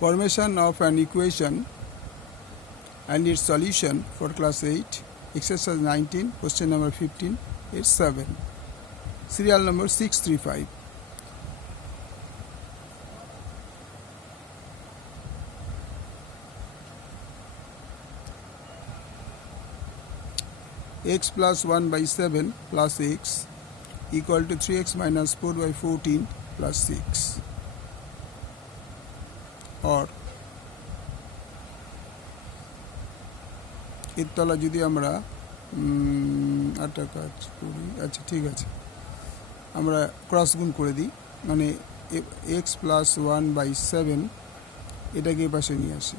Formation of an equation and its solution for class 8, exercise 19, question number 15, it's 7. Serial number 635. X plus 1 by 7 plus x equal to 3x minus 4 by 14 plus 6. or এর তলা যদি আমরা একটা কাজ করি, আচ্ছা ঠিক আছে, আমরা ক্রস গুণ করে দিই, মানে এক্স প্লাস 1 বাই 7 এটাকে এ পাশে নিয়ে আসি।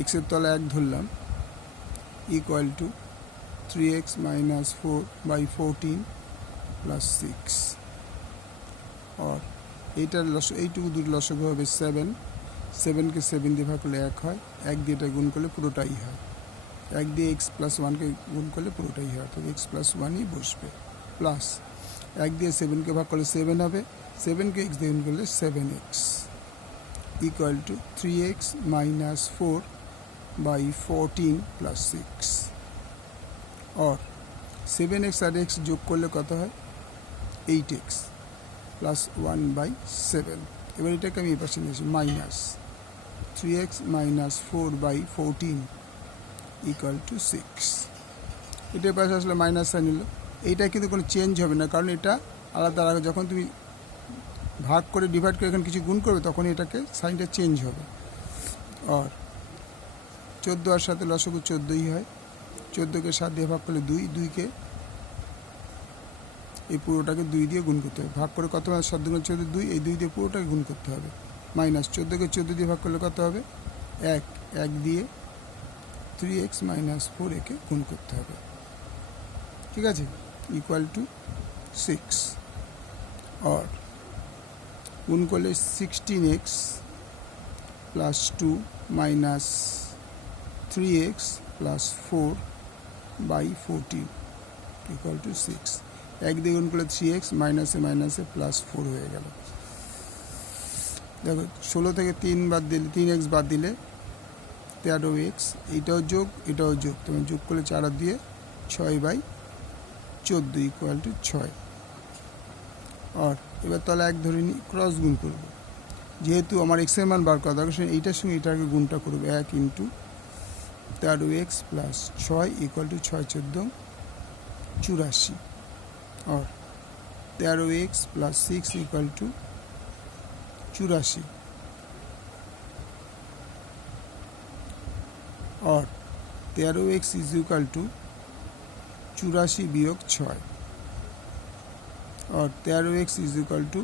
এক্সের তলা 1 ধরলাম equal to 3x minus 4 by 14 plus 6। और এইটার এইটুকু দুটো লসাগু হবে 7, 7কে 7 দিয়ে ভাগ করলে 1 হয়, 1 দিয়ে এটা গুণ করলে পুরোটাই হয়, 1 দিয়ে x প্লাস 1কে গুণ করলে পুরোটাই হয়, অর্থাৎ x প্লাস 1ই বসবে, প্লাস 1 দিয়ে 7কে ভাগ করলে 7 হবে, 7কে x দিয়ে গুণ করলে 7x equal to 3x minus 4 by 14 plus 6। और 7x আর x যোগ করলে কত হয় 8x প্লাস 1 বাই 7। এবার এটাকে আমি এই পাশে নিয়েছি, minus 3x minus 4 by 14 equal to 6। এটার পাশে আসলে মাইনাস সাইন নিল, এইটা কিন্তু কোনো চেঞ্জ হবে না, কারণ এটা আলাদা আলাদা, যখন তুমি ভাগ করে ডিভাইড করে এখানে কিছু গুণ করবে তখন এটাকে সাইনটা চেঞ্জ হবে। আর 14 আর সাথে লসাগু 14ই হয়, 14কে 7 দিয়ে ভাগ করলে 2, 2কে এই পুরোটাকে 2 দিয়ে গুণ করতে হবে, ভাগ করে কত হয় 7 × 14 2, এই 2 দিয়ে পুরোটাকে গুণ করতে হবে, মাইনাস 14কে 14 দিয়ে ভাগ করলে কত হবে 1, 1 দিয়ে 3x মাইনাস 4 একে গুণ করতে হবে, ঠিক আছে, ইকুয়াল টু 6। और গুণ করলে 16x plus 2 minus 3x plus 4 by 14 equal to 6। 1 দিয়ে গুণ করলে 3x মাইনাসে মাইনাসে প্লাস 4 হয়ে গেল। দেখো 16 থেকে 3 বাদ দিলে 3x বাদ দিলে 13x, এইটাও যোগ এটাও যোগ, তুমি যোগ করলে 4 দিয়ে 6 বাই 14 ইকুয়াল টু 6। আর এবার তাহলে 1 ধরে নিই, ক্রস গুণ করব, যেহেতু আমার x এর মান বার করা দরকার, এইটার সঙ্গে এটাকে গুণটা করবো, 1 into 13x plus 6 equal to 6 14 84। और 13x प्लस 6 इक्वल टू 84। और 13x इज इक्वल टू 84 বিয়োগ 6। और 13x इज इक्वल टू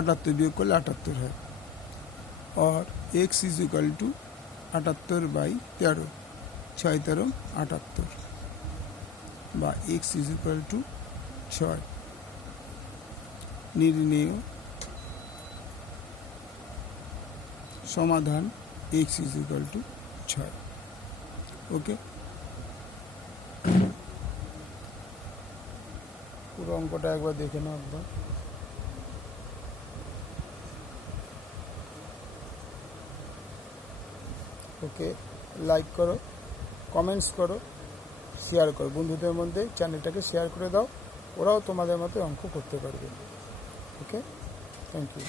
78 বিয়োগ করলে 78 है। और x is equal to 78 by 13, 6 13 78 বা x ইজ ইকুয়াল টু 6। নির্ণেয় সমাধান x is equal to 6। Okay, পুরো অঙ্কটা একবার দেখে নাও একবার। ওকে, লাইক করো, কমেন্টস করো, শেয়ার করো, বন্ধুদের মধ্যে চ্যানেলটাকে শেয়ার করে দাও, ওরাও তোমাদের মতো অঙ্ক করতে পারবে। ওকে, থ্যাংক ইউ।